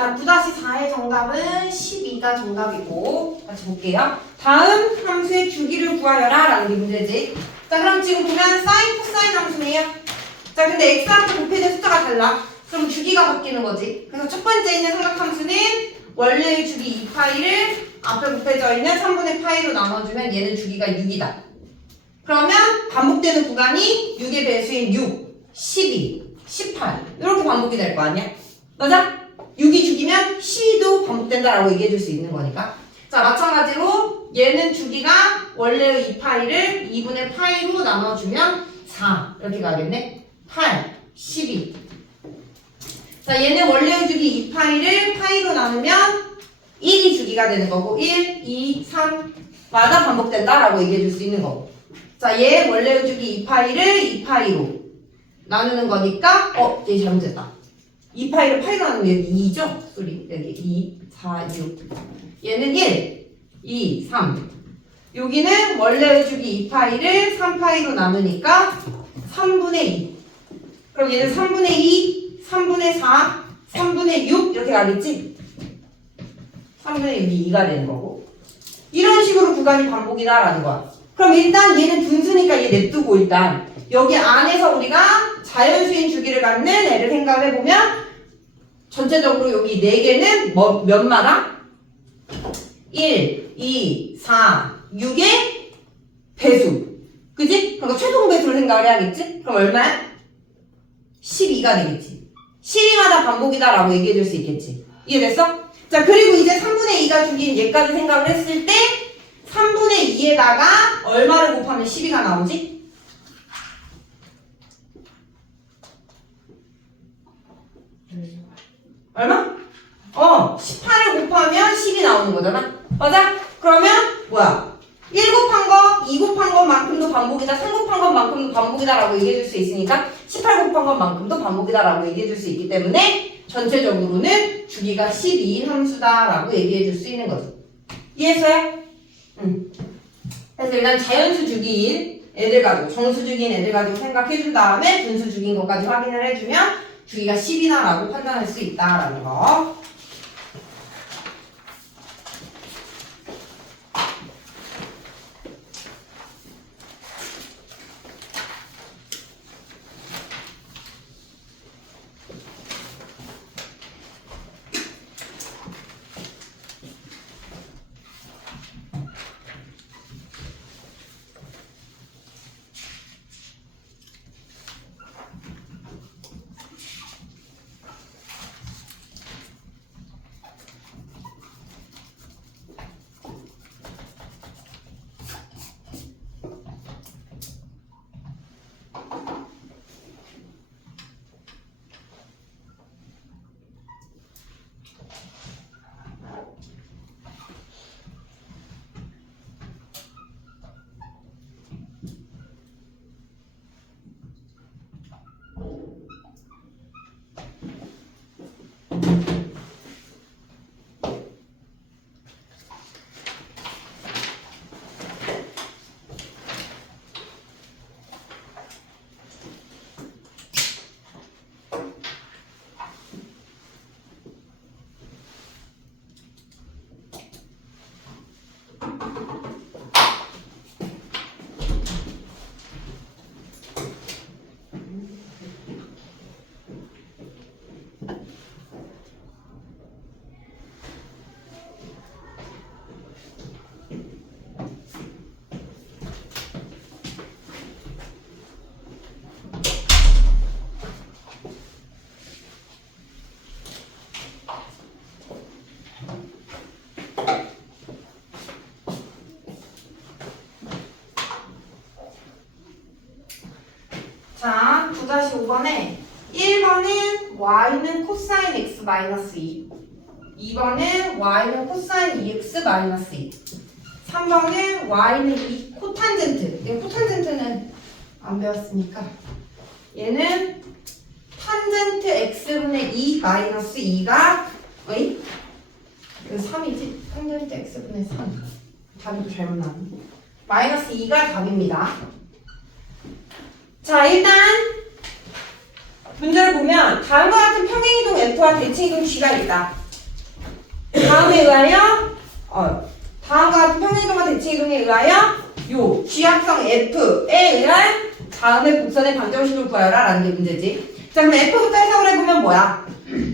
자, 9-4의 정답은 12가 정답이고 같이 볼게요. 다음 함수의 주기를 구하여라 라는 게 문제지. 자, 그럼 지금 보면 사인, 코사인 함수네요. 자, 근데 x한테 곱해진 숫자가 달라. 그럼 주기가 바뀌는 거지. 그래서 첫 번째 있는 삼각함수는 원래의 주기 2파이를 앞에 곱해져 있는 3분의 파이로 나눠주면 얘는 주기가 6이다. 그러면 반복되는 구간이 6의 배수인 6, 12, 18 이렇게 반복이 될 거 아니야? 맞아? 6이 주기면 12도 반복된다라고 얘기해 줄 수 있는 거니까. 자, 마찬가지로 얘는 주기가 원래의 2파이를 2분의 파이로 나눠주면 4 이렇게 가겠네. 8, 12. 자, 얘는 원래의 주기 2파이를 파이로 나누면 1이 주기가 되는 거고 1, 2, 3마다 반복된다라고 얘기해 줄 수 있는 거고. 자, 얘 원래의 주기 2파이를 2파이로 나누는 거니까 얘 잘못됐다. 2파이를 파이로 나누면 여기 2죠? 소리 여기 2, 4, 6 얘는 1, 2, 3 여기는 원래의 주기 2파이를 3파이로 나누니까 3분의 2 그럼 얘는 3분의 2, 3분의 4, 3분의 6 이렇게 가겠지? 3분의 6이 2가 되는 거고 이런 식으로 구간이 반복이다 라는 거야. 그럼 일단 얘는 분수니까 얘 냅두고 일단 여기 안에서 우리가 자연수인 주기를 갖는 애를 생각을 해보면 전체적으로 여기 4개는 몇 마다? 1, 2, 4, 6의 배수. 그지? 그러니까 최종 배수를 생각을 해야겠지? 그럼 얼마야? 12가 되겠지. 12마다 반복이다 라고 얘기해 줄 수 있겠지. 이해됐어? 자, 그리고 이제 3분의 2가 주기인 얘까지 생각을 했을 때 3분의 2에다가 얼마를 곱하면 12가 나오지? 얼마? 18을 곱하면 10이 나오는 거잖아. 맞아? 그러면 뭐야? 1 곱한 거, 2 곱한 것만큼도 반복이다, 3 곱한 것만큼도 반복이다 라고 얘기해 줄 수 있으니까 18 곱한 것만큼도 반복이다 라고 얘기해 줄 수 있기 때문에 전체적으로는 주기가 12인 함수다 라고 얘기해 줄 수 있는 거죠. 이해했어요? 응. 그래서 일단 자연수 주기인 애들 가지고, 정수 주기인 애들 가지고 생각해 준 다음에 분수 주기인 것까지 확인을 해주면 주기가 10이다 라고 판단할 수 있다라는 거. 자, 9-5번에 1번은 y는 코사인 x 마이너스 2 2번은 y는 코사인 2x 마이너스 2 3번은 y는 2 코탄젠트. 이거 코탄젠트는 안 배웠으니까 얘는 탄젠트 x분의 2 마이너스 2가 어이? 이거 3이지? 탄젠트 x분의 3 답이 또 잘못 나왔네. 마이너스 2가 답입니다. 자, 일단 문제를 보면 다음과 같은 평행이동 F와 대칭이동 G가 있다. 다음에 의하여 다음과 같은 평행이동과 대칭이동에 의하여 요 G합성 F에 의한 다음의 곡선의 방정식을 구하여라 라는 게 문제지. 자, 그럼 F부터 해석을 해보면 뭐야?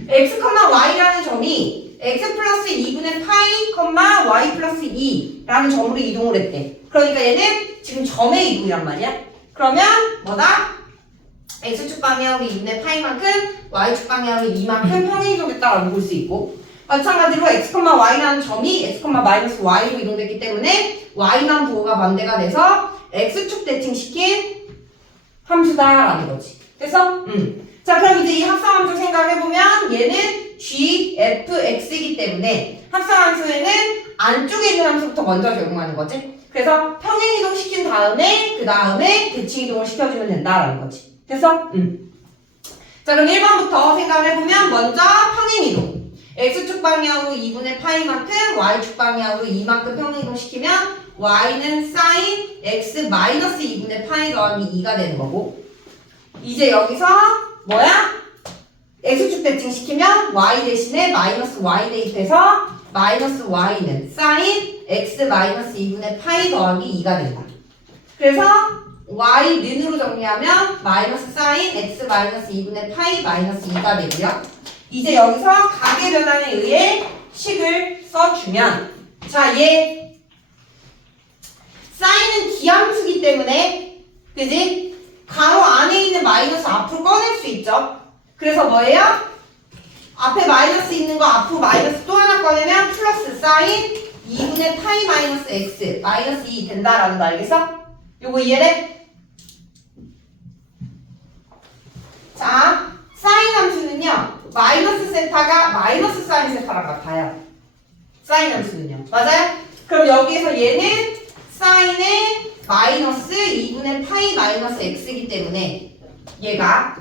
x, y라는 점이 x 플러스 2분의 파이, y 플러스 2라는 점으로 이동을 했대. 그러니까 얘는 지금 점의 이동이란 말이야. 그러면 뭐다? x축 방향으로 2분의 파이만큼, y축 방향으로 2만큼 평행이동했다라고 볼 수 있고, 마찬가지로 x, y라는 점이 x, 마이너스 y로 이동됐기 때문에 y만 부호가 반대가 돼서 x축 대칭시킨 함수다라는 거지. 됐어? 자, 그럼 이제 이 합성함수 생각해보면 얘는 g, f, x이기 때문에 합성함수에는 안쪽에 있는 함수부터 먼저 적용하는 거지. 그래서 평행이동 시킨 다음에 그 다음에 대칭이동을 시켜주면 된다라는 거지. 됐어? 자, 그럼 1번부터 생각을 해보면 먼저 평행이동. x축 방향으로 2분의 파이만큼 y축 방향으로 2만큼 평행이동 시키면 y는 sin x 마이너스 2분의 파이 더하기 2가 되는 거고, 이제 여기서 뭐야? x축 대칭 시키면 y 대신에 마이너스 y 대입해서 마이너스 y는 sin x 마이너스 2분의 파이 더하기 2가 된다. 그래서 y는으로 정리하면 마이너스 sin x 마이너스 2분의 파이 마이너스 2가 되고요. 이제 여기서 가계 변환에 의해 식을 써주면, 자, 얘 si는 기함수기 때문에, 그지? 가로 안에 있는 마이너스 앞으로 꺼낼 수 있죠. 그래서 뭐예요? 앞에 마이너스 있는 거 앞으로 마이너스 또 하나 꺼내면 플러스 sin 2분의 파이 마이너스 x 마이너스 2 된다라는 거 알겠어? 요거 이해돼? 자, sin 함수는요 마이너스 세타가 마이너스 sin 세타랑 같아요. sin 함수는요. 맞아요? 그럼 여기에서 얘는 sin의 마이너스 2분의 파이 마이너스 x이기 때문에 얘가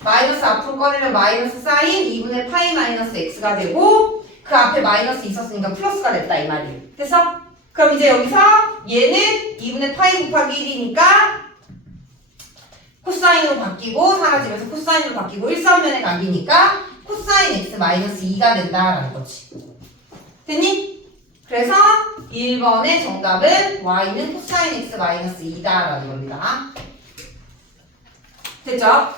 마이너스 앞으로 꺼내면 마이너스 sin 2분의 파이 마이너스 x가 되고 그 앞에 마이너스 있었으니까 플러스가 됐다 이 말이에요. 됐어? 그럼 이제 여기서 얘는 2분의 파이 곱하기 1이니까 코사인으로 바뀌고 사라지면서 코사인으로 바뀌고 일사분면의 각이니까 코사인 x 마이너스 2가 된다라는 거지. 됐니? 그래서 1번의 정답은 y는 코사인 x 마이너스 2다라는 겁니다. 됐죠?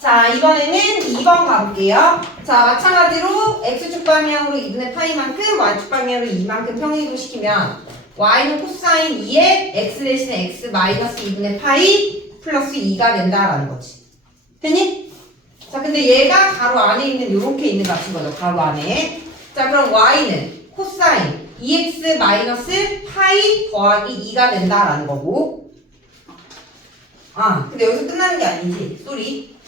자, 이번에는 2번 가볼게요. 자, 마찬가지로 x축 방향으로 2분의 파이만큼 y축 방향으로 2만큼 평행이동 시키면 y는 코사인 2에 x 대신에 x 마이너스 2분의 파이 플러스 2가 된다라는 거지. 됐니? 자, 근데 얘가 가로 안에 있는 요렇게 있는 값인 거죠. 가로 안에. 자, 그럼 y는 코사인 2x 마이너스 파이 더하기 2가 된다라는 거고. 아, 근데 여기서 끝나는 게 아니지. 쏘리.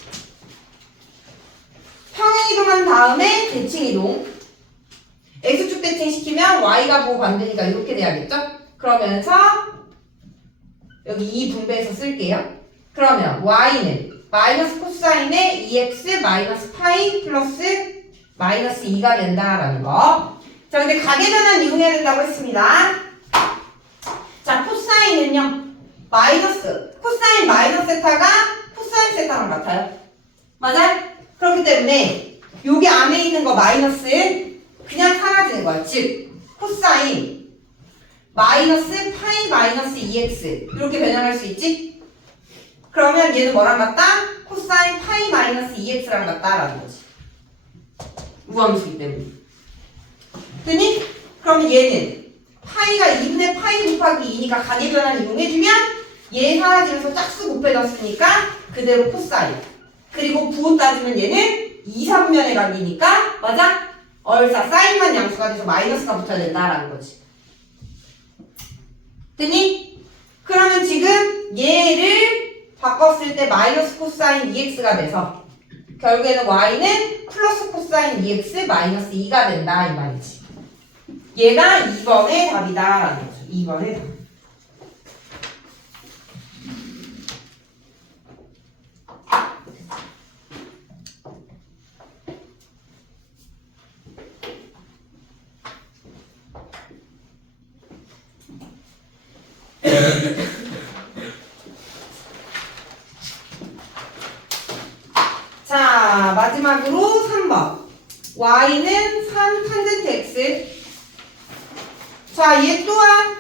평행이동한 다음에 대칭이동. x축 대칭시키면 y가 보호 반대니까 이렇게 돼야겠죠? 그러면서 여기 2 분배해서 쓸게요. 그러면 y는 마이너스 코사인에 2x 마이너스 파이 플러스 마이너스 2가 된다라는 거. 자, 근데 가계변환 이용해야 된다고 했습니다. 자, 코사인은요. 마이너스, 코사인 마이너스 세타가 코사인 세타랑 같아요. 맞아요? 그렇기 때문에 여기 안에 있는 거 마이너스는 그냥 사라지는 거야. 즉 코사인 마이너스 파이 마이너스 2x 이렇게 변형할 수 있지? 그러면 얘는 뭐랑 같다? 코사인 파이 마이너스 2x랑 같다라는 거지. 우함수기 때문에. 됐니? 그러면 얘는 파이가 2분의 파이 곱하기 2니까 가계변환을 이용해주면 얘 사라지면서 짝수 곱해졌으니까 그대로 코사인. 그리고 부호 따지면 얘는 2, 3면의 각이니까 맞아? 얼싸 사인만 양수가 돼서 마이너스가 붙어야 된다라는 거지. 됐니? 그러면 지금 얘를 바꿨을 때 마이너스 코사인 2x가 돼서 결국에는 y는 플러스 코사인 2x 마이너스 2가 된다 이 말이지. 얘가 2번의 답이다라는 거죠. 2번의 답. 자, 마지막으로 3번. y는 3 탄젠트 x. 자, 얘 또한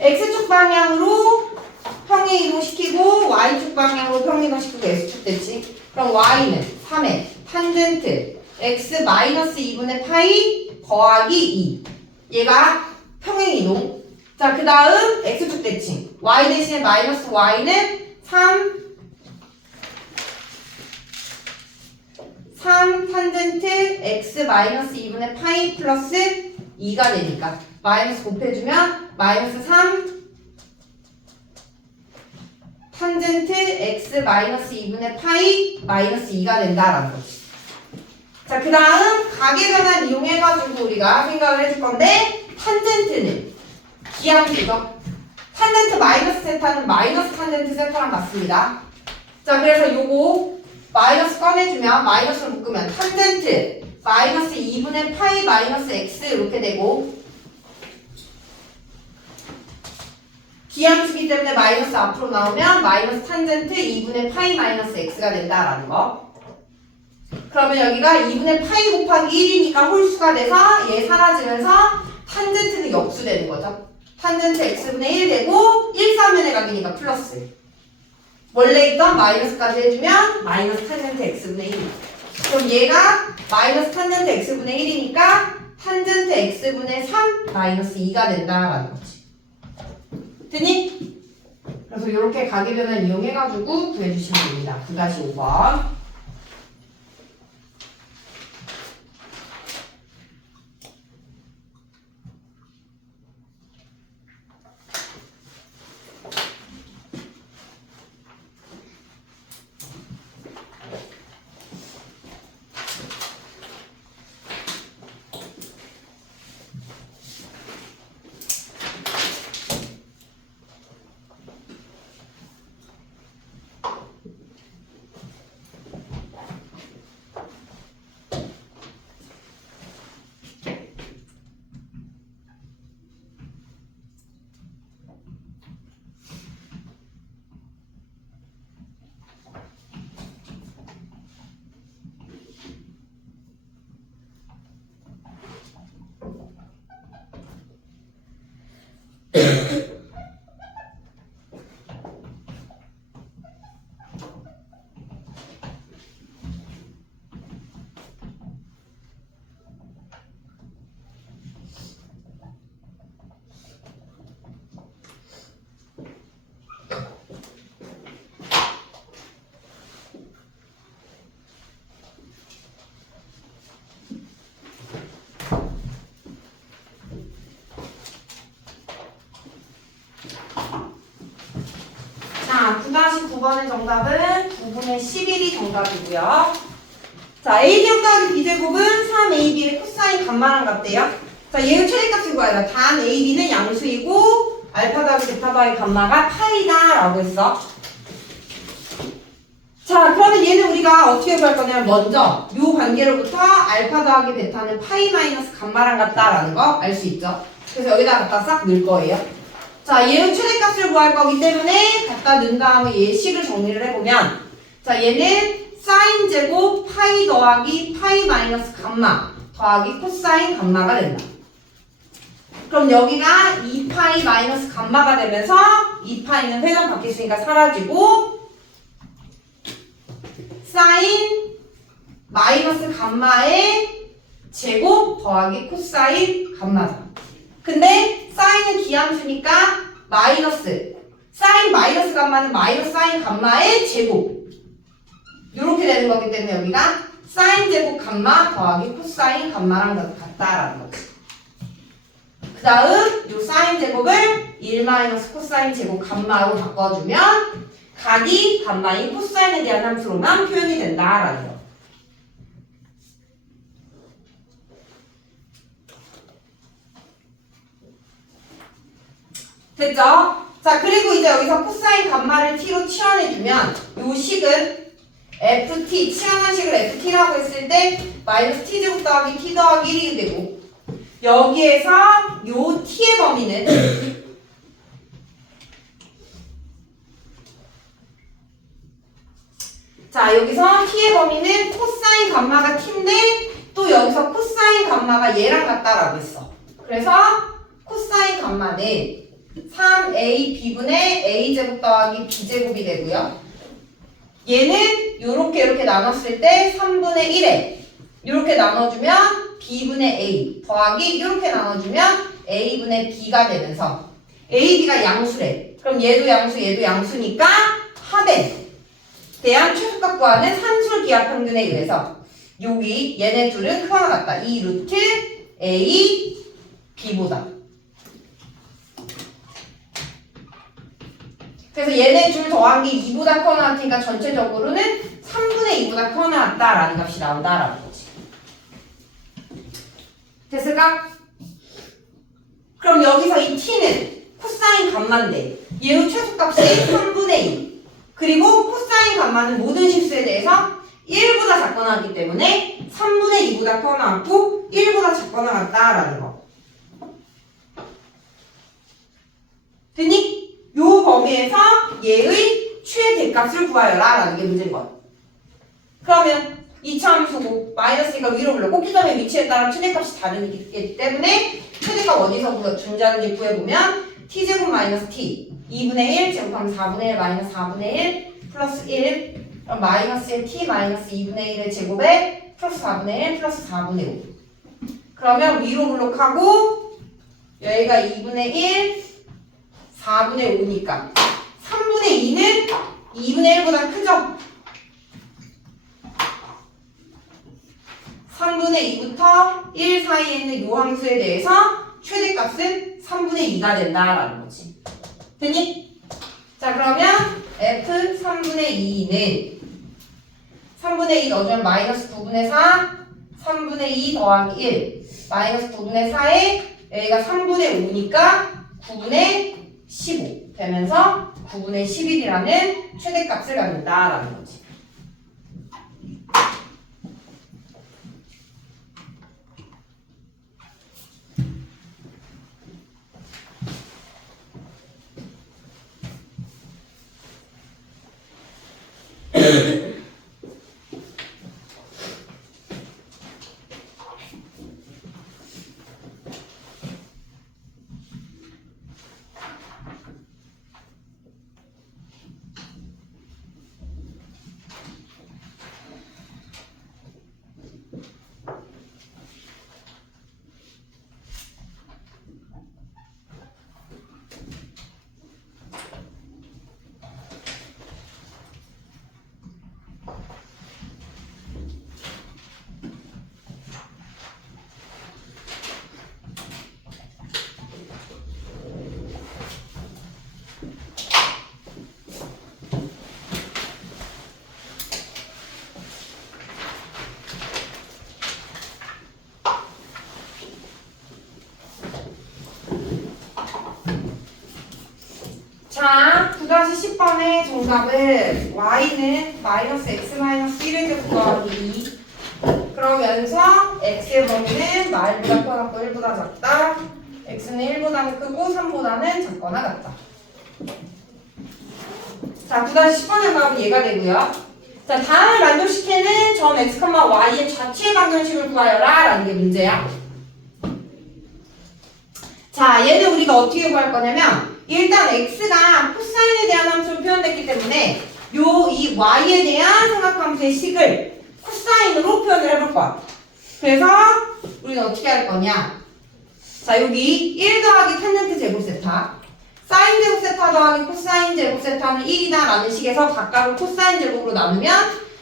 x축 방향으로 평행 이동시키고 y축 방향으로 평행 이동시키고 x축 됐지. 그럼 y는 3의 탄젠트 x 마이너스 2분의 파이 더하기 2. 얘가 평행 이동. 자, 그 다음 x축 대칭. y 대신에 마이너스 y는 3 탄젠트 x 마이너스 2분의 파이 플러스 2가 되니까 마이너스 곱해주면 마이너스 3 탄젠트 x 마이너스 2분의 파이 마이너스 2가 된다라는 거지. 자, 그 다음 가계변환 이용해가지고 우리가 생각을 해줄 건데, 탄젠트는 기함수죠. 탄젠트 마이너스 세타는 마이너스 탄젠트 세타랑 같습니다. 자, 그래서 요거 마이너스 꺼내주면 마이너스로 묶으면 탄젠트 마이너스 2분의 파이 마이너스 x 이렇게 되고, 기함수기 때문에 마이너스 앞으로 나오면 마이너스 탄젠트 2분의 파이 마이너스 x가 된다라는 거. 그러면 여기가 2분의 파이 곱하기 1이니까 홀수가 돼서 얘 사라지면서 탄젠트는 역수되는 거죠. 탄젠트 x분의 1 되고 1, 3면의 각이니까 플러스. 원래 있던 마이너스까지 해주면 마이너스 탄젠트 x분의 1. 그럼 얘가 마이너스 탄젠트 x분의 1이니까 탄젠트 x분의 3 마이너스 2가 된다라는 거지. 됐니? 그래서 이렇게 가계변환 이용해가지고 구해주시면 됩니다. 9-5번. 자, 9-9번의 정답은 9분의 11이 정답이고요. 자, AD역 더하기 B제곱은 3AB의 코사인 감마랑 같대요. 자, 얘는 최대값을 구하자. 단 AB는 양수이고 알파 더하기 베타 더하기 감마가 파이다 라고 했어. 자, 그러면 얘는 우리가 어떻게 구할 거냐면 먼저 요 관계로부터 알파 더하기 베타는 파이 마이너스 감마랑 같다라는 거 알 수 있죠. 그래서 여기다 갖다 싹 넣을 거예요. 자, 얘는 최대값을 구할 거기 때문에 갖다 넣은 다음에 얘 식을 정리를 해보면, 자, 얘는 사인 제곱 파이 더하기 파이 마이너스 감마 더하기 코사인 감마가 된다. 그럼 여기가 2파이 마이너스 감마가 되면서 2파이는 회전 바뀌었으니까 사라지고 사인 마이너스 감마의 제곱 더하기 코사인 감마다. 근데 사인은 기함수니까 마이너스 사인 마이너스 감마는 마이너스 사인 감마의 제곱 이렇게 되는 거기 때문에 여기가 사인 제곱 감마 더하기 코사인 감마랑 같다라는 거지. 그 다음 이 사인 제곱을 1 마이너스 코사인 제곱 감마로 바꿔주면 각이 감마인 코사인에 대한 함수로만 표현이 된다라는 거. 됐죠? 자, 그리고 이제 여기서 코사인 감마를 t로 치환해주면 요 식은 ft, 치환한 식을 ft라고 했을 때 마이너스 t제곱 더하기 t 더하기 1이 되고 여기에서 요 t의 범위는 자, 여기서 t의 범위는 코사인 감마가 t인데 또 여기서 코사인 감마가 얘랑 같다라고 했어. 그래서 코사인 감마는 3a b분의 a제곱 더하기 b제곱이 되고요. 얘는 이렇게 나눴을 때 3분의 1에 이렇게 나눠주면 b분의 a 더하기 이렇게 나눠주면 a분의 b가 되면서 a, b가 양수래. 그럼 얘도 양수, 얘도 양수니까 합에 대한 최소값 구하는 산술기하평균에 의해서 여기 얘네 둘은 크거나 같다. 이 루트 a, b보다. 그래서 얘네 둘 더한 게 2보다 크거나 같으니까 전체적으로는 3분의 2보다 크거나 같다라는 값이 나온다라는 거지. 됐을까? 그럼 여기서 이 t는 코사인 감마인데 얘의 최소값이 3분의 2 그리고 코사인 감마는 모든 실수에 대해서 1보다 작거나 같기 때문에 3분의 2보다 크거나 같고 1보다 작거나 같다라는 거. 됐니? 요 범위에서 얘의 최대값을 구하여라 라는 게 문제인 거야. 그러면 이차함수고 마이너스가 위로 불러 꼭지점의 위치에 따라 최대값이 다르기 때문에 최대값 어디서 존재하는지 구해보면 t제곱 마이너스 t 2분의 1 제곱하면 4분의 1 마이너스 4분의 1 플러스 1 그럼 마이너스 1 t 마이너스 2분의 1의 제곱에 플러스 4분의 1 플러스 4분의 5 그러면 위로 블록하고 여기가 2분의 1 4분의 5니까 3분의 2는 2분의 1보다 크죠? 3분의 2부터 1 사이에 있는 요 함수에 대해서 최대값은 3분의 2가 된다라는 거지. 됐니? 자 그러면 f 3분의 2는 3분의 2 넣어주면 마이너스 9분의 4 3분의 2 더하기 1 마이너스 9분의 4에 여기가 3분의 5니까 9분의 15 되면서 9분의 11이라는 최대값을 갖는다라는 거지. 자, 9-10번의 정답은 y는 마이너스 x 마이너스 1의 제곱 더하기 2 그러면서 x의 범위는 말보다 커갖고 1보다 작다 x는 1보다는 크고 3보다는 작거나 같다. 자, 9-10번의 답은 얘가 되고요. 자, 다음을 만족시키는 점 x, y의 좌측의 방정식을 구하여라 라는 게 문제야. 자, 얘는 우리가 어떻게 구할 거냐면 일단 x가 코사인에 대한 함수로 표현됐기 때문에 이 y에 대한 삼각함수의 식을 코사인으로 표현을 해볼 거야. 그래서 우리는 어떻게 할 거냐. 자, 여기 1 더하기 탄젠트 제곱 세타 사인 제곱 세타 더하기 코사인 제곱 세타는 1이다 라는 식에서 각각을 코사인 제곱으로 나누면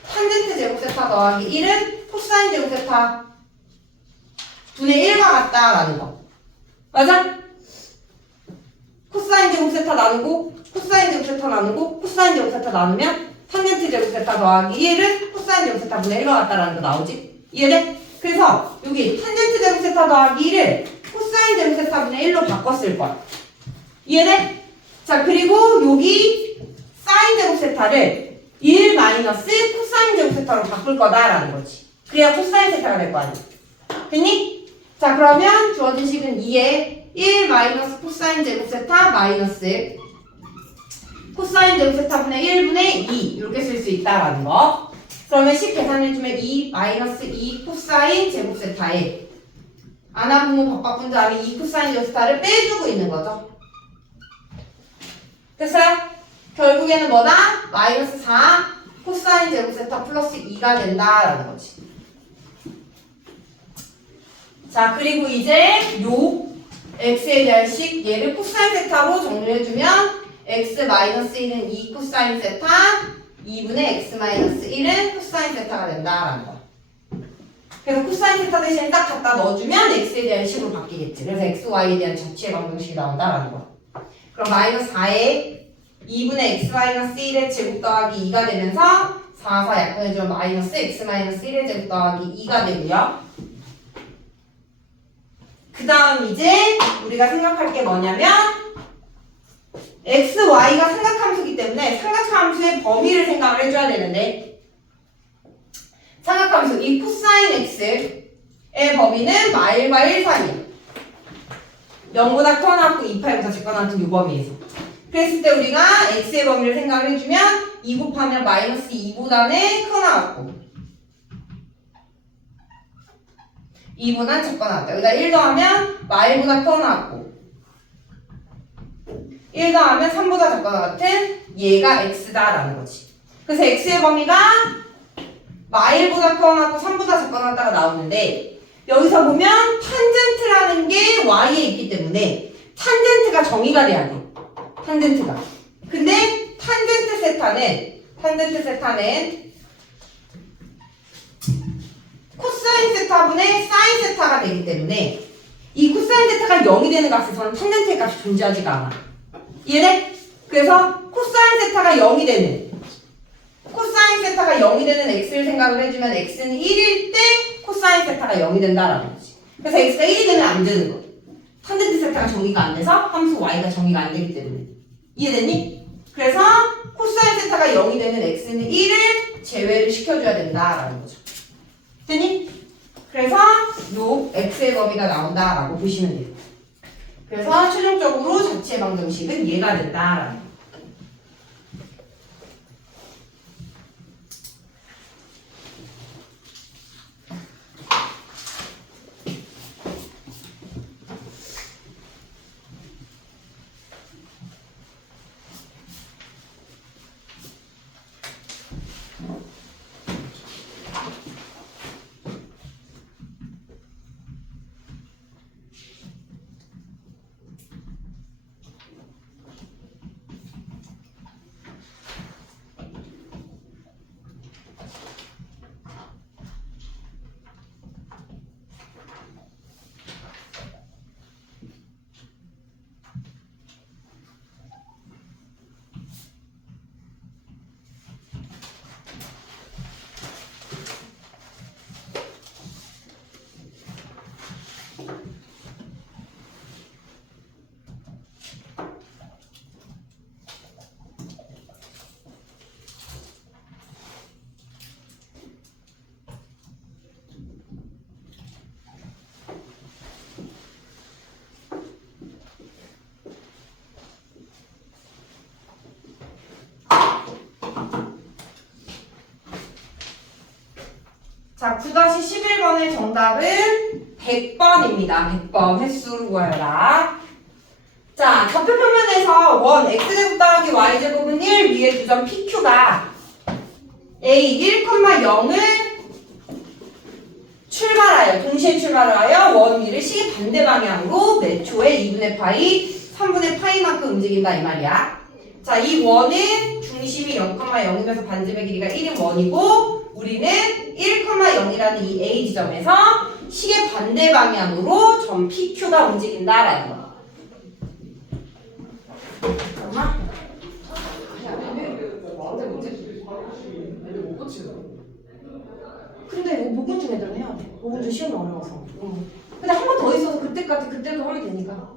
탄젠트 제곱 세타 더하기 1은 코사인 제곱 세타 분의 1과 같다 라는 거. 맞아? 코사인 제곱 세타 나누고 코사인 제곱 세타 나누고 코사인 제곱 세타 나누면 탄젠트 제곱 세타 더하기 1은 코사인 제곱 세타 분의 1과 같다라는 거 나오지? 이해돼? 그래서 여기 탄젠트 제곱 세타 더하기 1을 코사인 제곱 세타 분의 1로 바꿨을 거야. 이해돼? 자, 그리고 여기 사인 제곱 세타를 1 마이너스 코사인 제곱 세타로 바꿀 거다라는 거지. 그래야 코사인 세타가 될 거 아니야. 됐니? 자, 그러면 주어진 식은 2에 1 마이너스 코사인 제곱 세타 마이너스 코사인 제곱 세타분의 1분의 2 이렇게 쓸 수 있다라는 거. 그러면 10 계산해주면 2 마이너스 2 코사인 제곱 세타에 아나분모 바꾼 다음에 2 코사인 제곱 세타를 빼주고 있는 거죠. 됐어요? 결국에는 뭐다? 마이너스 4 코사인 제곱 세타 플러스 2가 된다라는 거지. 자, 그리고 이제 요 x에 대한 식 얘를 코사인 세타로 정리해주면 x 마이너스 1은 2 코사인 세타 2분의 x 마이너스 1은 코사인 세타가 된다라는 거. 그래서 코사인 세타 대신 딱 갖다 넣어주면 x에 대한 식으로 바뀌겠지. 그래서 x, y에 대한 전체 방정식이 나온다라는 거. 그럼 마이너스 4에 2분의 x 마이너스 1의 제곱 더하기 2가 되면서 4, 4 약분해주면 마이너스 x 마이너스 1의 제곱 더하기 2가 되고요. 그 다음 이제 우리가 생각할 게 뭐냐면 x, y가 삼각함수기 때문에 삼각함수의 범위를 생각을 해줘야 되는데 삼각함수 이 코사인 x의 범위는 마일과 1 사이에 0보다 커나고 2파이보다 작거나 같은 이 범위에서 그랬을 때 우리가 x의 범위를 생각을 해주면 2 곱하면 마이너스 2보다는 커나왔고 2보다는 작거나왔다. 여기다 1 더하면 마일보다 커나왔고 1 더하면 3보다 작거나 같은 얘가 x다라는 거지. 그래서 x의 범위가 마일보다 커나왔고 3보다 작거나 같다가 나오는데 여기서 보면 탄젠트라는 게 y에 있기 때문에 탄젠트가 정의가 돼야 돼. 탄젠트가. 근데 탄젠트 세타는 코사인 세타분의 사인 세타가 되기 때문에 이 코사인 세타가 0이 되는 값에서는 탄젠트의 값이 존재하지가 않아. 이해돼? 그래서 코사인 세타가 0이 되는 x를 생각을 해주면 x는 1일 때 코사인 세타가 0이 된다라는 거지. 그래서 x가 1이 되면 안 되는 거. 탄젠트 세타가 정의가 안 돼서 함수 y가 정의가 안 되기 때문에. 이해됐니? 그래서 코사인 세타가 0이 되는 x는 1을 제외를 시켜줘야 된다라는 거죠. 됐니? 그래서 요 x의 범위가 나온다라고 보시면 돼요. 그래서 최종적으로 자체 방정식은 얘가 된다라는 거. 자, 9-11번의 정답은 100번입니다. 100번 횟수를 구하여라. 자, 좌표평면에서 원 x제곱 더하기 y제곱은 1 위에 두점 pq가 a 1,0을 출발하여 동시에 출발하여 원 위를 시계 반대 방향으로 몇 초에 2분의 파이, 3분의 파이만큼 움직인다 이 말이야. 자, 이 원은 중심이 0,0이면서 반지름의 길이가 1인 원이고 우리는 1,0이라는 이 A 지점에서 시계 반대 방향으로 점 PQ가 움직인다라는 거. 엄마? 근데 이거 모분중 애들은 해야 돼. 모분중 시험이 어려워서. 근데 한 번 더 있어서 그때까지 그때도 하면 되니까.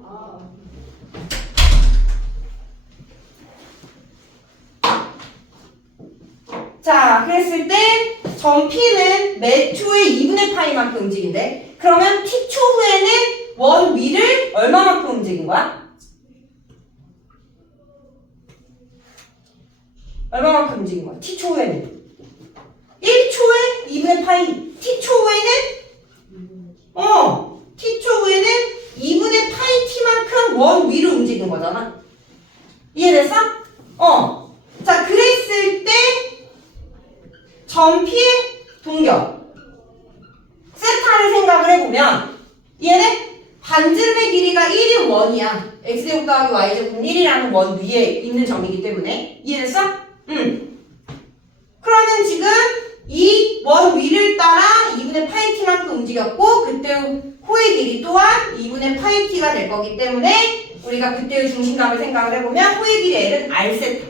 자, 그랬을 때 점 P는 몇 초에 2분의 파이만큼 움직인대. 그러면 T초 후에는 원 위를 얼마만큼 움직인 거야? 얼마만큼 움직인 거야? t초 후에는 1초에 2분의 파이. t초 후에는 t초 후에는 2분의 파이 t만큼 원 위로 움직인 거잖아. 이해됐어? 자, 그랬을 때 전피의 동격 세타를 생각을 해보면 얘네 반지름의 길이가 1이 원이야. x제곱 더하기 y제곱 1이라는 원 위에 있는 점이기 때문에. 이해됐어? 그러면 지금 이 원 위를 따라 2분의 파이 t만큼 움직였고 그때의 호의 길이 또한 2분의 파이 t가 될 거기 때문에 우리가 그때의 중심각을 생각을 해보면 호의 길이 L은 R 세타.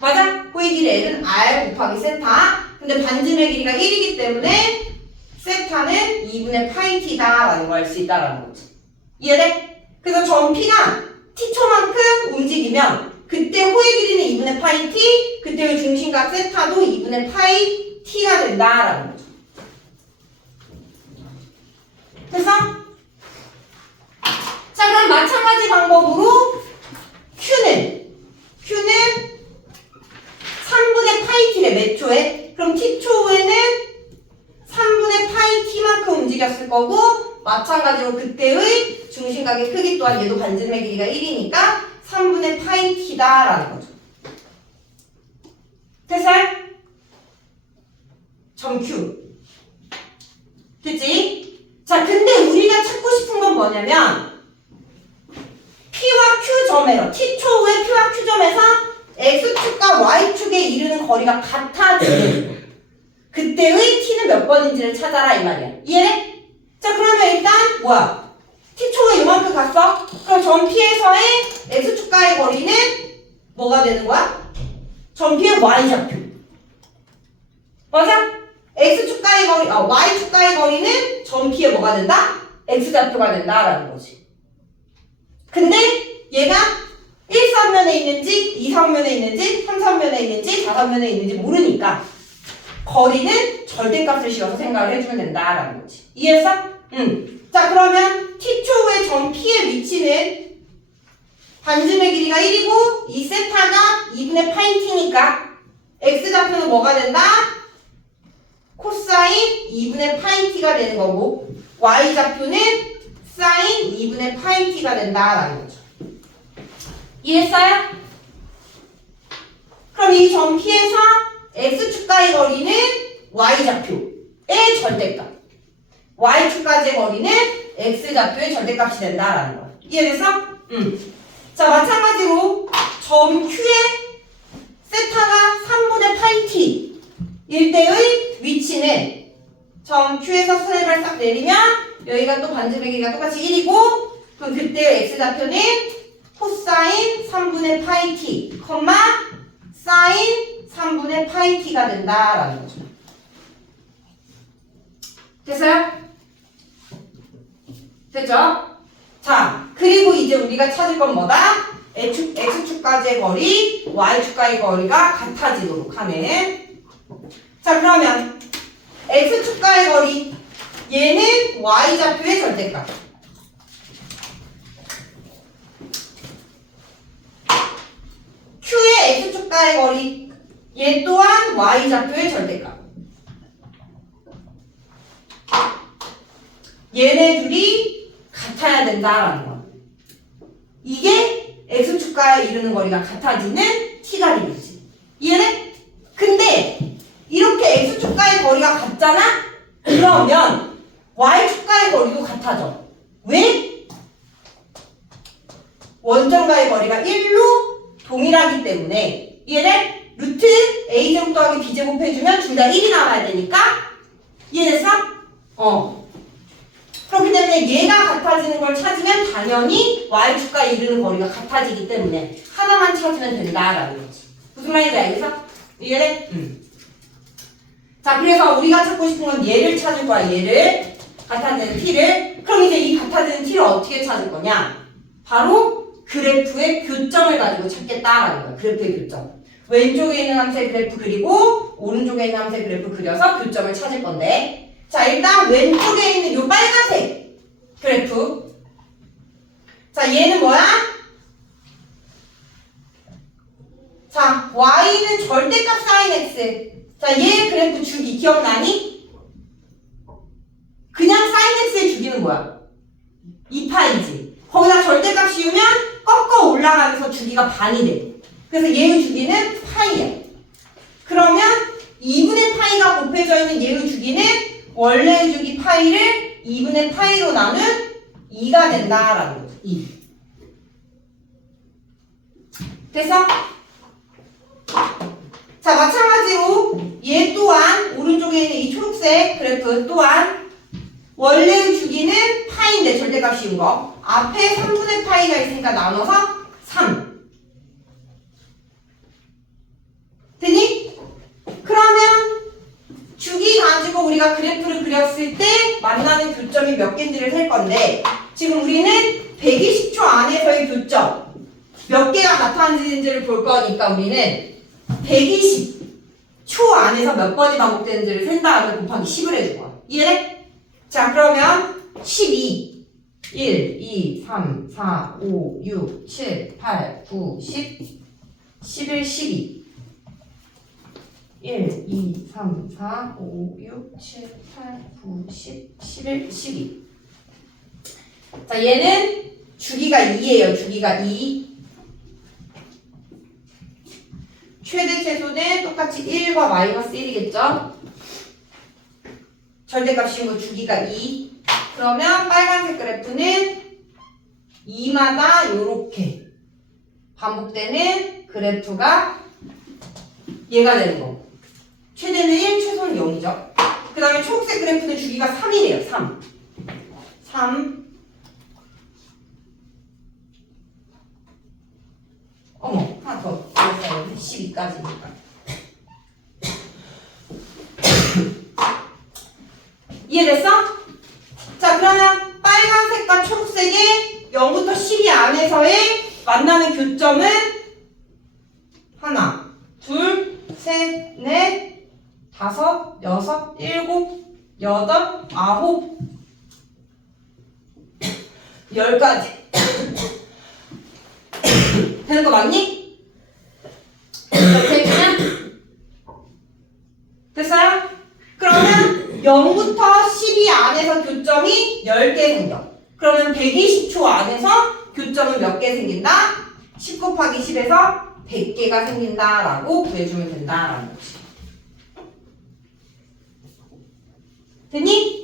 맞아? 호의 길이 L은 R 곱하기 세타. 근데 반지름의 길이가 1이기 때문에 세타는 2분의 파이 t다라는 걸 알 수 있다라는 거지. 이해돼? 그래서 전피가 t초만큼 움직이면 그때 호의 길이는 2분의 파이 t, 그때의 중심각 세타도 2분의 파이 t가 된다라는 거죠. 됐어? 자, 그럼 마찬가지 방법으로 Q는 3분의 파이 t래 몇 초에? 그럼 t초 후에는 3분의 파이 t만큼 움직였을 거고 마찬가지로 그때의 중심각의 크기 또한 얘도 반지름의 길이가 1이니까 3분의 파이 t다라는 거죠. 됐어? 점 Q. 됐지? 자, 근데 우리가 찾고 싶은 건 뭐냐면 P와 Q점에서 t초 후에 P와 Q점에서 X축과 Y축에 이르는 거리가 같아지는 그때의 T는 몇 번인지를 찾아라 이 말이야. 이해돼? 자, 그러면 일단 뭐야? t초에 요만큼 갔어? 그럼 점 P에서의 X축과의 거리는 뭐가 되는 거야? 점 P의 Y좌표. 맞아? X축과의 거리, Y축과의 거리는 점 P의 뭐가 된다? X좌표가 된다라는 거지. 근데 얘가 1사면에 있는지 2사면에 있는지 3사면에 있는지 4사면에 있는지 모르니까 거리는 절대값을 씌워서 생각을 해주면 된다라는 거지. 이해했어? 자, 그러면 t초 후에 점 P의 위치는 반지름의 길이가 1이고 이 세타가 2분의 파이 t니까 X좌표는 뭐가 된다? 코사인 2분의 파이 t가 되는 거고 Y좌표는 사인 2분의 파이 t가 된다라는 거죠. 이해했어요? 그럼 이 점 P에서 X축과의 거리는 Y좌표의 절대값, Y축까지의 거리는 X좌표의 절대값이 된다라는 거야. 이해됐어? 자, 마찬가지로 점 Q의 세타가 3분의 파이 t 일 때의 위치는 점 Q에서 스냅을 싹 내리면 여기가 또 반지름의 길이가 똑같이 1이고 그럼 그때의 X좌표는 코사인 3분의 파이 t, 사인 3분의 파이 t가 된다라는 거죠. 됐어요? 됐죠? 자, 그리고 이제 우리가 찾을 건 뭐다? X축까지의 거리, Y축과의 거리가 같아지도록 하는. 자, 그러면 X축과의 거리, 얘는 Y좌표의 절대값. Q의 X축과의 거리, 얘 또한 Y좌표의 절대값. 얘네 둘이 같아야 된다라는 거야. 이게 X축과에 이르는 거리가 같아지는 T가림이지. 이해돼? 근데 이렇게 X축과의 거리가 같잖아? 그러면 Y축과의 거리도 같아져. 왜? 원점과의 거리가 1로 동일하기 때문에. 이해돼? 루트 A제곱 더하기 B제곱 해주면 둘 다 1이 나와야 되니까. 이해됐어? 그렇기 때문에 얘가 같아지는 걸 찾으면 당연히 Y축과에 이르는 거리가 같아지기 때문에 하나만 찾으면 된다라는 거지. 무슨 말인지 알겠어? 이해돼? 자, 그래서 우리가 찾고 싶은 건 얘를 찾을 거야. 얘를. 같아지는 t를. 그럼 이제 이 같아지는 t를 어떻게 찾을 거냐? 바로 그래프의 교점을 가지고 찾겠다라는 거야. 그래프의 교점. 왼쪽에 있는 함수의 그래프 그리고 오른쪽에 있는 함수의 그래프 그려서 교점을 찾을 건데 자, 일단 왼쪽에 있는 요 빨간색 그래프. 자, 얘는 뭐야? 자, y는 절대값 sin x. 자, 얘 그래프 주기 기억나니? 그냥 sin x의 주기는 뭐야? 2파이지. 거기다 절대값 씌우면 꺾어 올라가면서 주기가 반이 돼. 그래서 얘의 주기는 파이야. 그러면 2분의 파이가 곱해져 있는 얘의 주기는 원래의 주기 파이를 2분의 파이로 나눈 2가 된다라는 거죠. 2. 됐어? 자, 마찬가지로 얘 또한 오른쪽에 있는 이 초록색 그래프 또한 원래의 주기는 파이인데 절대값 씌운 거. 앞에 3분의 파이가 있으니까 나눠서 3. 되니? 그러면 주기 가지고 우리가 그래프를 그렸을 때 만나는 교점이 몇 개인지를 셀 건데 지금 우리는 120초 안에서의 교점 몇 개가 나타나는지를 볼 거니까 우리는 120초 안에서 몇 번이 반복되는지를 센 다음에 곱하기 10을 해줄 거야. 이해돼? 자, 그러면 12 1, 2, 3, 4, 5, 6, 7, 8, 9, 10 11, 12 1, 2, 3, 4, 5, 6, 7, 8, 9, 10, 11, 12 자, 얘는 주기가 2예요. 주기가 2 최대 최소는 똑같이 1과 마이너스 1이겠죠? 절대값 씌운 거 주기가 2 그러면 빨간색 그래프는 2마다 요렇게 반복되는 그래프가 얘가 되는 거. 최대는 1, 최소는 0이죠. 그 다음에 초록색 그래프는 주기가 3이래요. 3. 어머, 하나 더. 12까지니까. 이해됐어? 자, 그러면 빨간색과 초록색의 0부터 12 안에서의 만나는 교점은 하나, 둘, 셋, 넷, 다섯, 여섯, 일곱, 여덟, 아홉, 10까지. 되는 거 맞니? 이렇게 그냥 됐어요? 그러면 0부터 12 안에서 교점이 10개 생겨. 그러면 120초 안에서 교점은 몇 개 생긴다? 10 곱하기 10에서 100개가 생긴다라고 구해주면 된다라는 거지. 됐니?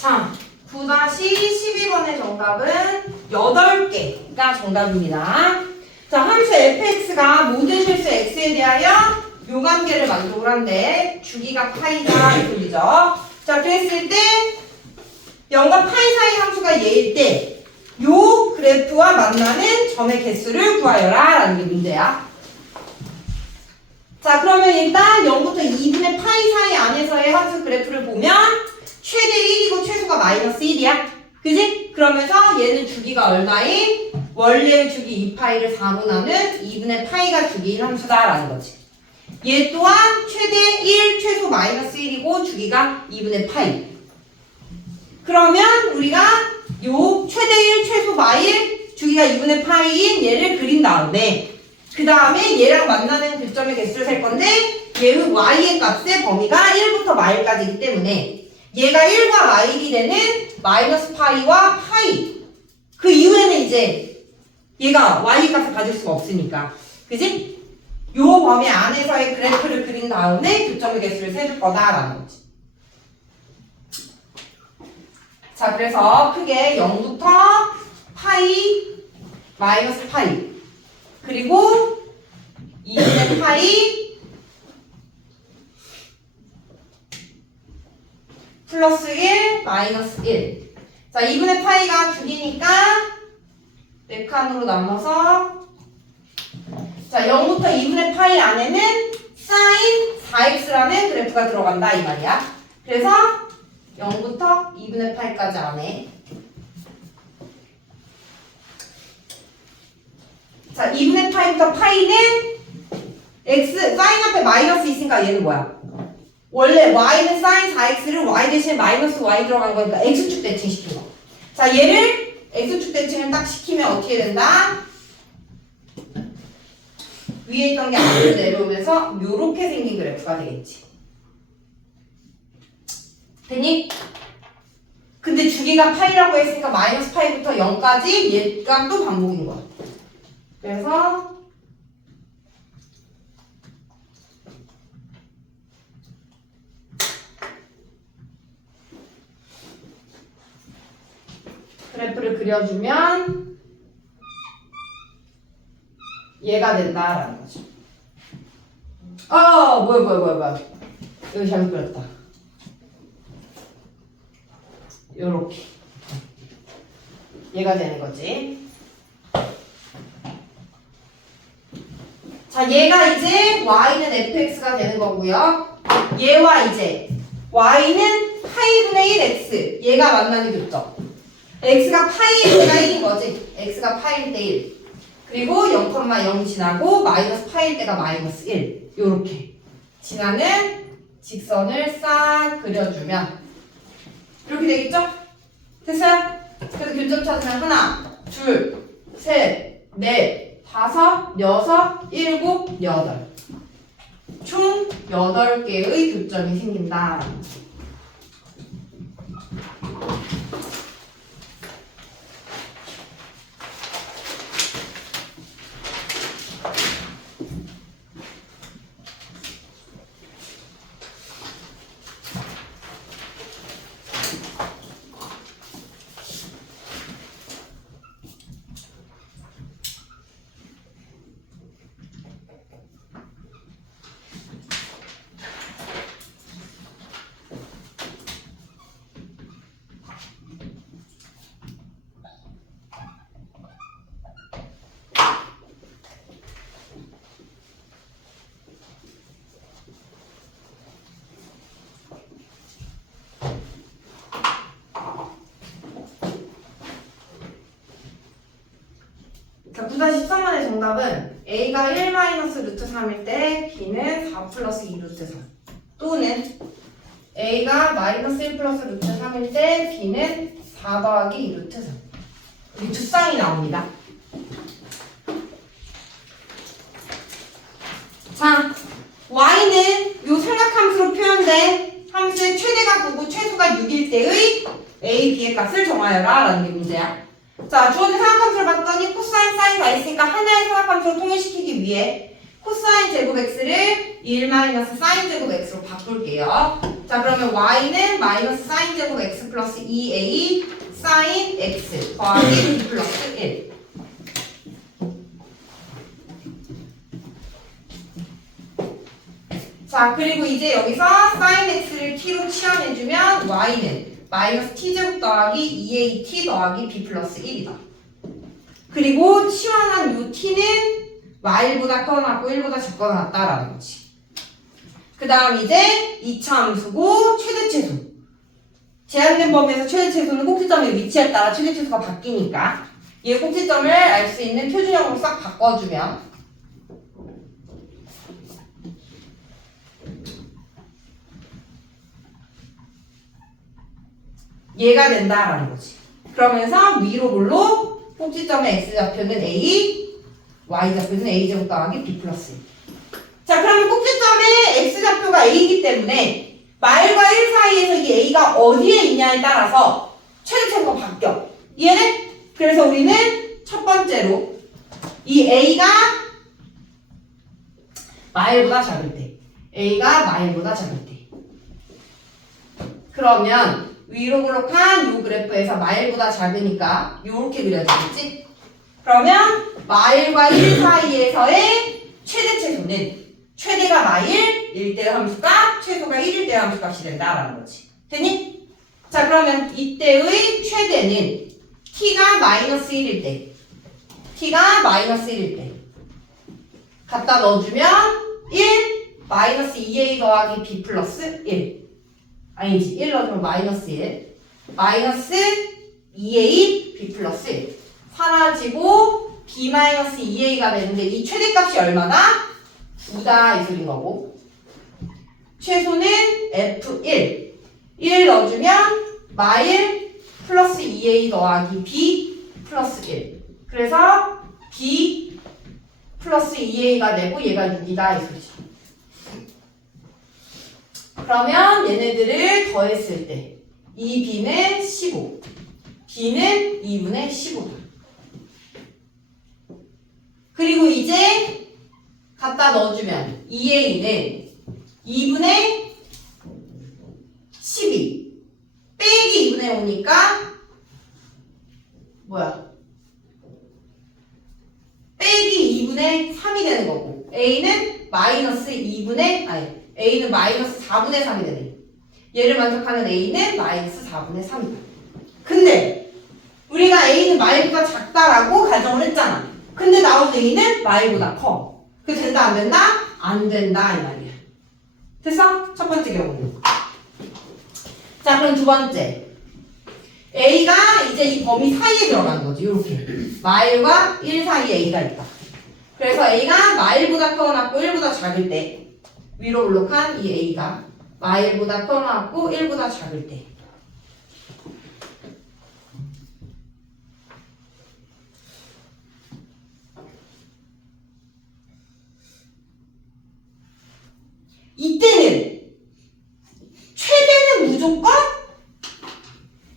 자, 9-12번의 정답은 8개가 정답입니다. 자, 함수 fx가 모든 실수 x에 대하여 요관계를 만족을 한데 주기가 파이다 이 소리죠. 자, 그랬을 때 0과 파이 사이 함수가 얘일 때 요 그래프와 만나는 점의 개수를 구하여라 라는 게 문제야. 자, 그러면 일단 0부터 2분의 파이 사이 안에서의 함수 그래프를 보면 최대 1이고 최소가 마이너스 1이야. 그지? 그러면서 얘는 주기가 얼마인? 원래의 주기 2파이를 4로 나눈 2분의 파이가 주기인 함수다라는 거지. 얘 또한 최대 1, 최소 마이너스 1이고 주기가 2분의 파이. 그러면 우리가 요 최대 1, 최소 마일, 주기가 2분의 파이인 얘를 그린 다음에 그 다음에 얘랑 만나는 교점의 개수를 셀 건데 얘의 y의 값의 범위가 1부터 마일까지이기 때문에 얘가 1과 마일이 되는 마이너스 파이와 파이 그 이후에는 이제 얘가 y 값을 가질 수가 없으니까 그지? 요 범위 안에서의 그래프를 그린 다음에 교점의 개수를 세줄 거다라는 거지. 자, 그래서 크게 0부터 파이, 마이너스 파이 그리고 2분의 파이 플러스 1, 마이너스 1. 자, 2분의 파이가 줄이니까 4칸으로 나눠서 자, 0부터 2분의 파이 안에는 사인 4x라는 그래프가 들어간다 이 말이야. 그래서 0부터 2분의 파이까지 안에 자, 2분의 파이부터 파이는 x, 사인 앞에 마이너스 있으니까 얘는 뭐야? 원래 y는 사인 4x를 y 대신에 마이너스 y 들어간 거니까 x축 대칭 시킨 거. 자, 얘를 x축 대칭을 딱 시키면 어떻게 된다? 위에 있던 게 아래로 내려오면서 요렇게 생긴 그래프가 되겠지. 됐니? 근데 주기가 파이라고 했으니까 마이너스 파이부터 0까지 얘가 또 반복인 거야. 그래서 그래프를 그려주면 얘가 된다라는 거죠. 뭐야. 여기 잘못 그렸다. 요렇게. 얘가 되는 거지. 자, 얘가 이제 y는 fx가 되는 거고요. 얘와 이제 y는 파이분의 1 x. 얘가 만나는 교점. x가 파이일 때가 1인 거지. x가 파이일 때 1. 그리고 0,0 지나고 마이너스 파이일 때가 마이너스 1. 요렇게 지나는 직선을 싹 그려주면 이렇게 되겠죠? 됐어요? 그래서 교점 찾으면 하나, 둘, 셋, 넷, 다섯, 여섯, 일곱, 여덟. 총 8개의 교점이 생긴다. 자, 9-13번의 정답은 A가 1-루트3일 때 B는 4 플러스 2루트3 또는 A가 마이너스 1 플러스 루트 3일 때 B는 4 더하기 2루트3 여기 두 쌍이 나옵니다. 자, Y는 요 삼각함수로 표현된 함수의 최대가 9고 최소가 6일 때의 A, B의 값을 정하여라 라는 게 문제야. 자, 주어진 삼각함수를 봤더니 코사인, 사인 다 있으니까 하나의 삼각함수로 통일시키기 위해 코사인 제곱 x를 1-사인 제곱 x로 바꿀게요. 자, 그러면 y는 마이너스 사인 제곱 x 플러스 2a 사인 x 더하기 b 플러스 1. 자, 그리고 이제 여기서 사인 x를 t로 치환해주면 y는 마이너스 t제곱 더하기 2at 더하기 b 플러스 1이다. 그리고 치환한 요 t는 y보다 커놨고 1보다 작거나 같다라는 거지. 그 다음 이제 2차 함수고 최대최소. 제한된 범위에서 최대최소는 꼭지점의 위치에 따라 최대최소가 바뀌니까 얘 꼭지점을 알 수 있는 표준형으로 싹 바꿔주면 얘가 된다라는 거지. 그러면서 위로 볼록 꼭지점의 x좌표는 a, y좌표는 a제곱 더하기 b 플러스 1. 자, 그러면 꼭지점의 x좌표가 a이기 때문에 말과 1 사이에서 이 a가 어디에 있냐에 따라서 최대체가 바뀌어. 이해돼? 그래서 우리는 첫 번째로 이 a가 마일보다 작을 때, a가 마일보다 작을 때. 그러면 위로 볼록한 요 그래프에서 마일보다 작으니까 요렇게 그려지겠지? 그러면 마일과 1 사이에서의 최대 최소는 최대가 마일 1대 함수값, 최소가 1일 대 함수값이 된다라는 거지. 됐니? 자, 그러면 이때의 최대는 t가 마이너스 1일 때, t가 마이너스 1일 때 갖다 넣어주면 1 마이너스 2a 더하기 b 플러스 1. 아니지, 1 넣어주면 마이너스 1 마이너스 2a b 플러스 1 사라지고 b 마이너스 2a가 되는데 이 최대값이 얼마다? 9다 이 소린 거고 최소는 f1 1 넣어주면 마일 플러스 2a 더하기 b 플러스 1 그래서 b 플러스 2a가 되고 얘가 6이다 이 소리죠. 그러면 얘네들을 더했을 때 이 b는 15 b는 2분의 15다. 그리고 이제 갖다 넣어주면 2a는 2분의 12 빼기 2분의 5니까 뭐야? 빼기 2분의 3이 되는 거고 a는 마이너스 2분의 a는 마이너스 4분의 3이 되네. 얘를 만족하는 a는 마이너스 4분의 3이다. 근데 우리가 a는 마일보다 작다라고 가정을 했잖아. 근데 나온 a는 마일보다 커. 그게 된다 안 된다? 안 된다 이 말이야. 됐어? 첫 번째 경우는. 자, 그럼 두 번째. a가 이제 이 범위 사이에 들어가는 거지. 이렇게 마일과 1 사이에 a가 있다. 그래서 a가 마일보다 커갖고 1보다 작을 때 위로 볼록한 이 a가 마일보다 커갖고 1보다 작을 때 이때는 최대는 무조건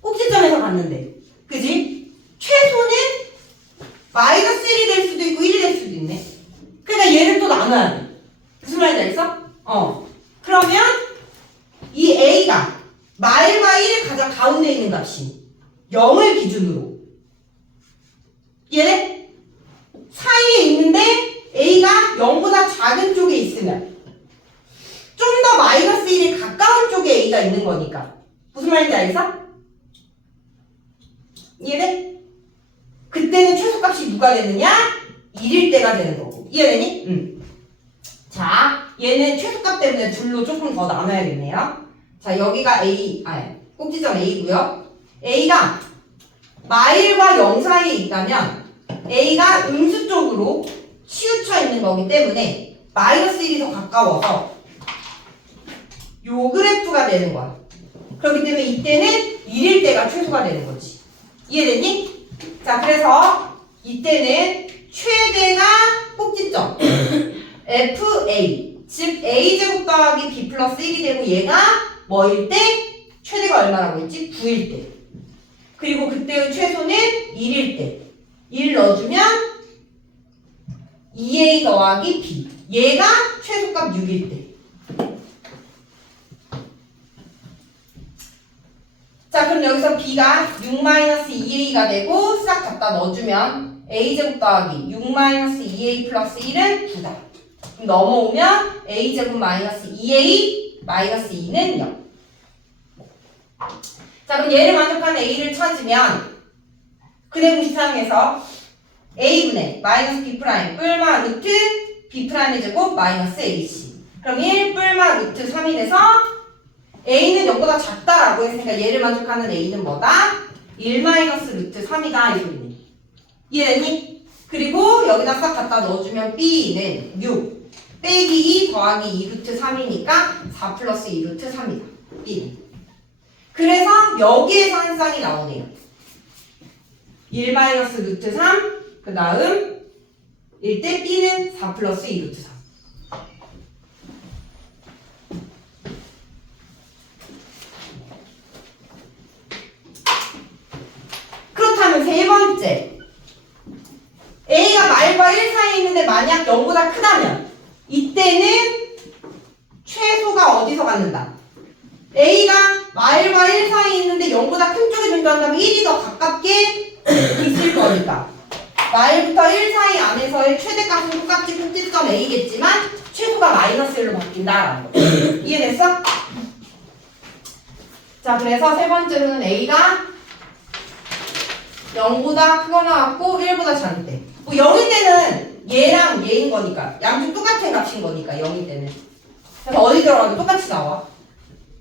꼭지점에서 봤는데 그지? 최소는 마이너스 1이 될 수도 있고 1이 될 수도 있네. 그러니까 얘를 또 나눠야 돼. 무슨 말인지 알겠어? 그러면 이 a가 마일과 1의 가장 가운데 있는 값이 0을 기준으로 얘네 사이에 있는데 a가 0보다 작은 쪽에 있으면 좀 더 마이너스 1에 가까운 쪽에 a가 있는 거니까 무슨 말인지 알겠어? 이해돼? 그때는 최소값이 누가 되느냐? 1일 때가 되는 거고 이해되니? 응. 자, 얘는 최소값 때문에 둘로 조금 더 나눠야겠네요. 자, 여기가 꼭지점 a고요. a가 마일과 0 사이에 있다면 a가 음수 쪽으로 치우쳐 있는 거기 때문에 마이너스 1이 더 가까워서 요 그래프가 되는 거야. 그렇기 때문에 이때는 1일 때가 최소가 되는 거지. 이해됐니? 자, 그래서 이때는 최대가 꼭지점 fa 즉 a제곱 더하기 b 플러스 1이 되고 얘가 뭐일 때? 최대가 얼마라고 했지? 9일 때. 그리고 그때의 최소는 1일 때. 1 넣어주면 2a 더하기 b 얘가 최소값 6일 때. 자, 그럼 여기서 b가 6-2a가 되고 싹 갖다 넣어주면 a제곱 더하기 6-2a 플러스 1은 9다. 그럼 넘어오면 a제곱 마이너스 2a 마이너스 2는 0. 자, 그럼 얘를 만족하는 a를 찾으면 그대 93에서 a분의 마이너스 b 프라임 뿔마 루트 b 프라임의 제곱 마이너스 ac. 그럼 1 뿔마 루트 3이 돼서 a는 0보다 작다라고 했으니까 얘를 만족하는 a는 뭐다? 1 마이너스 루트 3이다 이 소리네. 이해됐니? 그리고 여기다 싹 갖다 넣어주면 b는 6 빼기 2 더하기 2 루트 3이니까 4 플러스 2 루트 3이다. b는. 그래서 여기에서 한 쌍이 나오네요. 1 마이너스 루트 3, 그 다음 1대 B는 4 플러스 2 루트 3. 그렇다면 세 번째. A가 말과 1 사이에 있는데 만약 0보다 크다면 이때는 최소가 어디서 갖는다? A가 말과 1 사이에 있는데 0보다 큰 쪽에 존재한다면 1이 더 가깝게 있을 거니까 말부터 1 사이 안에서의 최대값은 똑같이 꼭지점 A겠지만 최소가 마이너스 1로 바뀐다라는 거. 이해됐어? 자, 그래서 세 번째로는 A가 0보다 크거나 같고 1보다 작을 때. 뭐 0일 때는 얘랑 얘인 거니까 양쪽 똑같은 값인 거니까 0일 때는. 그래서 어디 들어가도 똑같이 나와.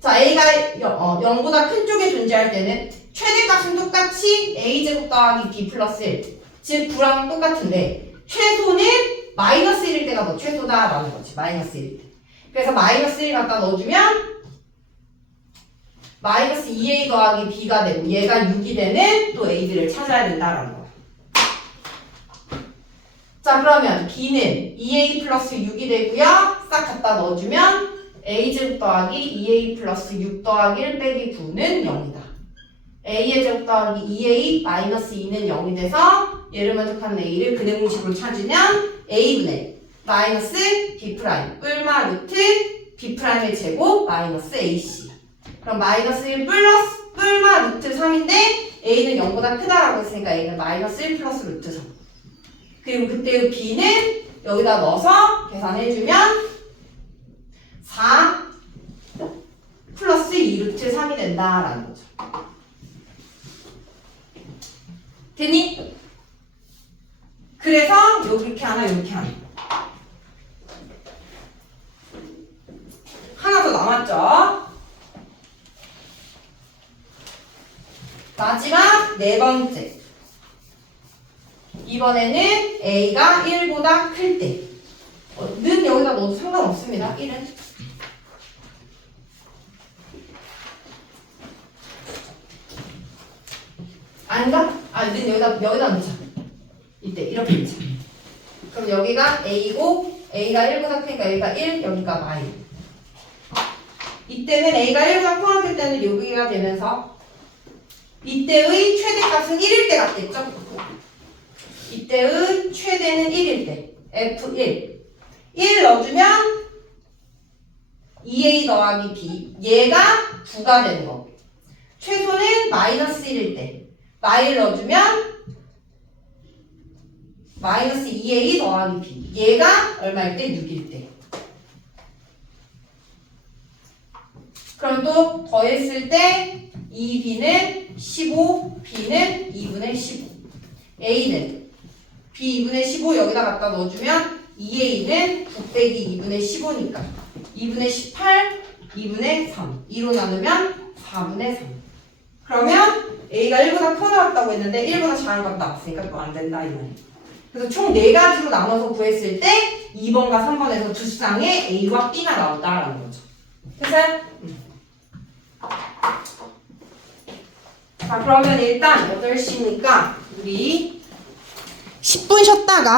자, A가 0보다 큰 쪽에 존재할 때는 최대값은 똑같이 A제곱 더하기 B 플러스 1. 즉 9랑 똑같은데 최소는 마이너스 1일 때가 더 최소다라는 거지. 마이너스 1일 때. 그래서 마이너스 1 갖다 넣어주면 마이너스 2A 더하기 B가 되고 얘가 6이 되는 또 A들을 찾아야 된다라는 거야. 자, 그러면 B는 2A 플러스 6이 되고요. 싹 갖다 넣어주면 A제곱 더하기 2A 플러스 6 더하기 1 빼기 9는 0이다. A의 제곱 더하기 2A 마이너스 2는 0이 돼서 얘를 만족하는 A를 근해공식으로 찾으면 A분의 마이너스 B 프라임 뿔마 루트 B 프라임의 제곱 마이너스 AC. 그럼 마이너스 1 플러스 뿔마 루트 3인데 A는 0보다 크다라고 했으니까 A는 마이너스 1 플러스 루트 3. 그리고 그때의 B는 여기다 넣어서 계산해주면 4 플러스 2 루트 3이 된다라는 거죠. 됐니? 그래서 이렇게 하나 이렇게 하나. 하나 더 남았죠? 마지막 네 번째. 이번에는 A가 1보다 클 때. 는 여기다 넣어도 상관없습니다. 1은. 아닌가? 는 여기다 넣자. 이때 이렇게 넣자. 그럼 여기가 A고 A가 1보다 크니까 여기가 1, 여기가 마이. 이때는 A가 1보다 커질 때는 여기가 되면서 이때의 최대값은 1일 때 같겠죠? 이때의 최대는 1일 때 F1 1 넣어주면 2A 더하기 B 얘가 9가 되는 거. 최소는 마이너스 1일 때 마이를 넣어주면 마이너스 2A 더하기 B 얘가 얼마일 때? 6일 때. 그럼 또 더했을 때 2B는 15, B는 2분의 15 A는 B 2분의 15 여기다 갖다 넣어주면 2A는 9 빼기 2분의 15니까 2분의 18, 2분의 3 2로 나누면 4분의 3. 그러면 A가 1보다 커 나왔다고 했는데 1보다 작은 값 나왔으니까 그거 안 된다 이 말이에요. 그래서 총 4가지로 나눠서 구했을 때 2번과 3번에서 두 쌍의 A와 B가 나온다라는 거죠. 됐어요? 자, 그러면 일단 8시니까 우리 10분 쉬었다가